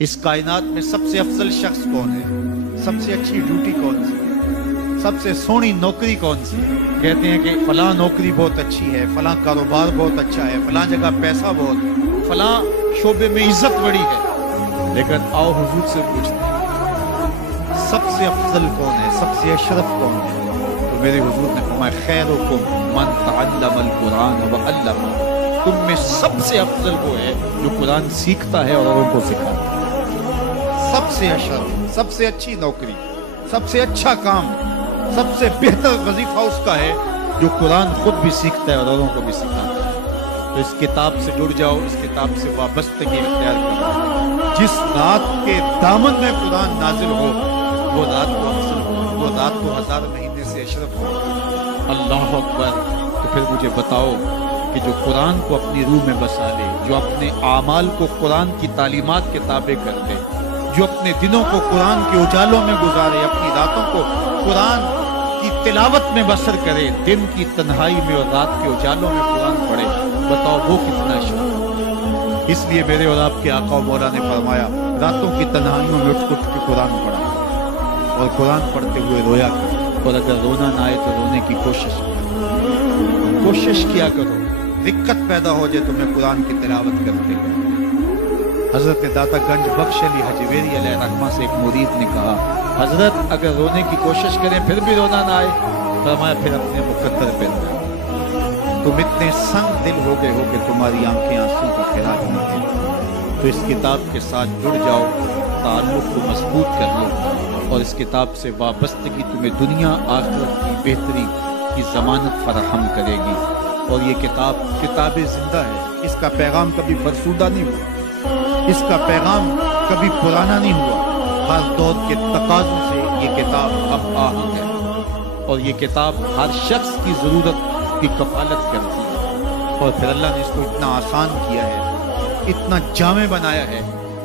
اس کائنات میں سب سے افضل شخص کون ہے؟ سب سے اچھی ڈیوٹی کون سی ہے؟ سب سے سونی نوکری کون سی ہے؟ کہتے ہیں کہ فلاں نوکری بہت اچھی ہے، فلاں کاروبار بہت اچھا ہے، فلاں جگہ پیسہ بہت ہے، فلاں شعبے میں عزت بڑی ہے، لیکن آؤ حضور سے پوچھتے ہیں سب سے افضل کون ہے، سب سے اشرف کون ہے؟ تو میرے حضور نے فرمایا خیرکم من تعلم القرآن وعلمہ، تم میں سب سے افضل وہ ہے جو قرآن سیکھتا ہے اور اوروں کو سکھاتا ہے۔ سب سے اشرف، سب سے اچھی نوکری، سب سے اچھا کام، سب سے بہتر وظیفہ اس کا ہے جو قرآن خود بھی سیکھتا ہے اور اوروں کو بھی سکھاتا ہے۔ تو اس کتاب سے جڑ جاؤ، اس کتاب سے وابستگی اختیار کرو۔ جس رات کے دامن میں قرآن نازل ہو وہ رات کو افضل ہو، وہ رات کو 1000 مہینے سے اشرف ہو۔ اللہ اکبر۔ تو پھر مجھے بتاؤ کہ جو قرآن کو اپنی روح میں بسا لے، جو اپنے اعمال کو قرآن کی تعلیمات کے تابع کر دے، جو اپنے دنوں کو قرآن کے اجالوں میں گزارے، اپنی راتوں کو قرآن کی تلاوت میں بسر کرے، دن کی تنہائی میں اور رات کے اجالوں میں قرآن پڑھے، بتاؤ وہ کتنا شرف۔ اس لیے میرے اور آپ کے آقا و مولا نے فرمایا راتوں کی تنہائیوں میں اٹھ کے قرآن پڑھا اور قرآن پڑھتے ہوئے رویا کرو، اور اگر رونا نہ آئے تو رونے کی کوشش کرو، کوشش کیا کرو، دقت پیدا ہو جائے تو میں قرآن کی تلاوت کرتے ہیں۔ حضرت داتا گنج بخش علی حجویری علیہ الرحمہ سے ایک مرید نے کہا حضرت اگر رونے کی کوشش کریں پھر بھی رونا نہ آئے، فرمایا پھر اپنے مقدر پہ رہو، تم اتنے سنگ دل ہو گئے ہو کہ تمہاری آنکھیں آنسو کا خراج نہ دیں۔ تو اس کتاب کے ساتھ جڑ جاؤ، تعلق کو مضبوط کر لو، اور اس کتاب سے وابستگی تمہیں دنیا آخرت کی بہتری کی ضمانت فراہم کرے گی۔ اور یہ کتاب زندہ ہے، اس کا پیغام کبھی فرسودہ نہیں ہوا، اس کا پیغام کبھی پرانا نہیں ہوا، ہر دور کے تقاضوں سے یہ کتاب اب آہنگ ہے، اور یہ کتاب ہر شخص کی ضرورت کی کفالت کرتی ہے۔ اور پھر اللہ نے اس کو اتنا آسان کیا ہے، اتنا جامع بنایا ہے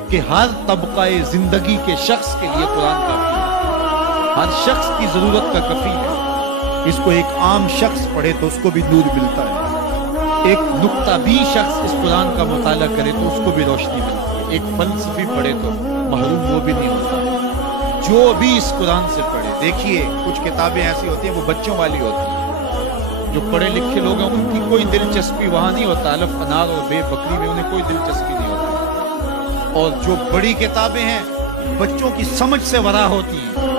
کہ ہر طبقہ زندگی کے شخص کے لیے قرآن کافی ہے، ہر شخص کی ضرورت کا کفیل ہے۔ اس کو ایک عام شخص پڑھے تو اس کو بھی نور ملتا ہے، ایک نقطہ بھی شخص اس قرآن کا مطالعہ کرے تو اس کو بھی روشنی ملتی ہے، ایک فلسفی پڑھے تو محروم وہ بھی نہیں ہوتا۔ جو بھی اس قرآن سے پڑھے، دیکھیے کچھ کتابیں ایسی ہوتی ہیں وہ بچوں والی ہوتی ہیں، جو پڑھے لکھے لوگ ہیں ان کی کوئی دلچسپی وہاں نہیں ہوتا، الف انار اور بے بکری میں انہیں کوئی دلچسپی نہیں ہوتی، اور جو بڑی کتابیں ہیں بچوں کی سمجھ سے ورا ہوتی ہیں۔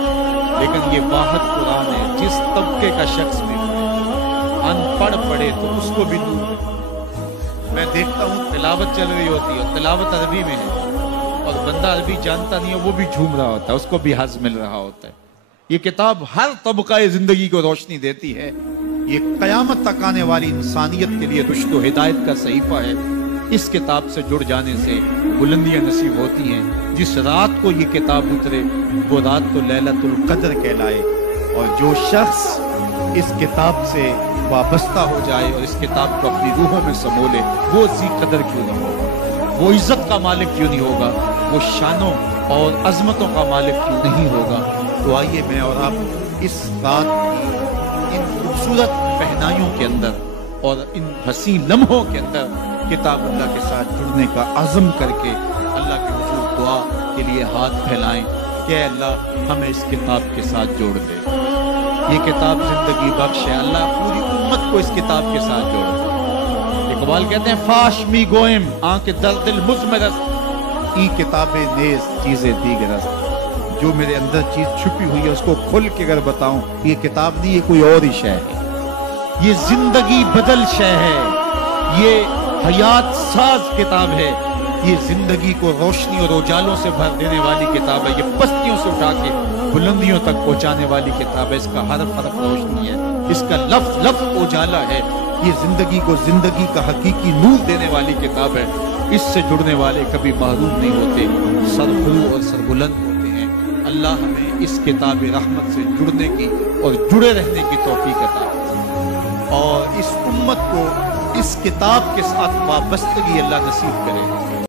لیکن یہ واحد قرآن ہے، جس طبقے کا شخص بھی ان پڑھ پڑھے تو اس کو بھی نور ہے۔ میں دیکھتا ہوں تلاوت چل رہی ہوتی ہے، تلاوت عربی میں ہے، اور بندہ عربی جانتا نہیں ہے وہ بھی جھوم رہا ہوتا ہے، اس کو بھی حظ مل رہا ہوتا ہے۔ یہ کتاب ہر طبقہ زندگی کو روشنی دیتی ہے، یہ قیامت تک آنے والی انسانیت کے لیے رشد و ہدایت کا صحیفہ ہے۔ اس کتاب سے جڑ جانے سے بلندیاں نصیب ہوتی ہیں۔ جس رات کو یہ کتاب اترے وہ رات تو لیلۃ القدر کہلائے، اور جو شخص اس کتاب سے وابستہ ہو جائے اور اس کتاب کو اپنی روحوں میں سمولے وہ ذی قدر کیوں نہیں ہوگا، وہ عزت کا مالک کیوں نہیں ہوگا، وہ شانوں اور عظمتوں کا مالک کیوں نہیں ہوگا۔ تو آئیے میں اور آپ اس رات کی ان خوبصورت پہنائیوں کے اندر اور ان حسین لمحوں کے اندر کتاب اللہ کے ساتھ جڑنے کا عزم کر کے اللہ کے حضور دعا کے لیے ہاتھ پھیلائیں کہ اے اللہ ہمیں اس کتاب کے ساتھ جوڑ دے۔ یہ کتاب زندگی بخش ہے، اللہ پوری امت کو اس کتاب کے ساتھ جوڑ دے۔ اقبال کہتے ہیں فاش می گوئم آنکھ در دل مزمرست، ای کتاب نیز چیزیں دیگرست۔ جو میرے اندر چیز چھپی ہوئی ہے اس کو کھل کے اگر بتاؤں، یہ کتاب نہیں، یہ کوئی اور ہی شے ہے، یہ زندگی بدل شے ہے، یہ حیات ساز کتاب ہے، یہ زندگی کو روشنی اور اجالوں سے بھر دینے والی کتاب ہے، یہ پستیوں سے اٹھا کے بلندیوں تک پہنچانے والی کتاب ہے۔ اس کا حرف حرف روشنی ہے، اس کا لفظ لفظ اجالا ہے، یہ زندگی کو زندگی کا حقیقی نور دینے والی کتاب ہے۔ اس سے جڑنے والے کبھی محروم نہیں ہوتے، سرخرو اور سربلند ہوتے ہیں۔ اللہ ہمیں اس کتاب رحمت سے جڑنے کی اور جڑے رہنے کی توفیق عطا کرے، اور اس امت کو اس کتاب کے ساتھ وابستگی اللہ نصیب کرے۔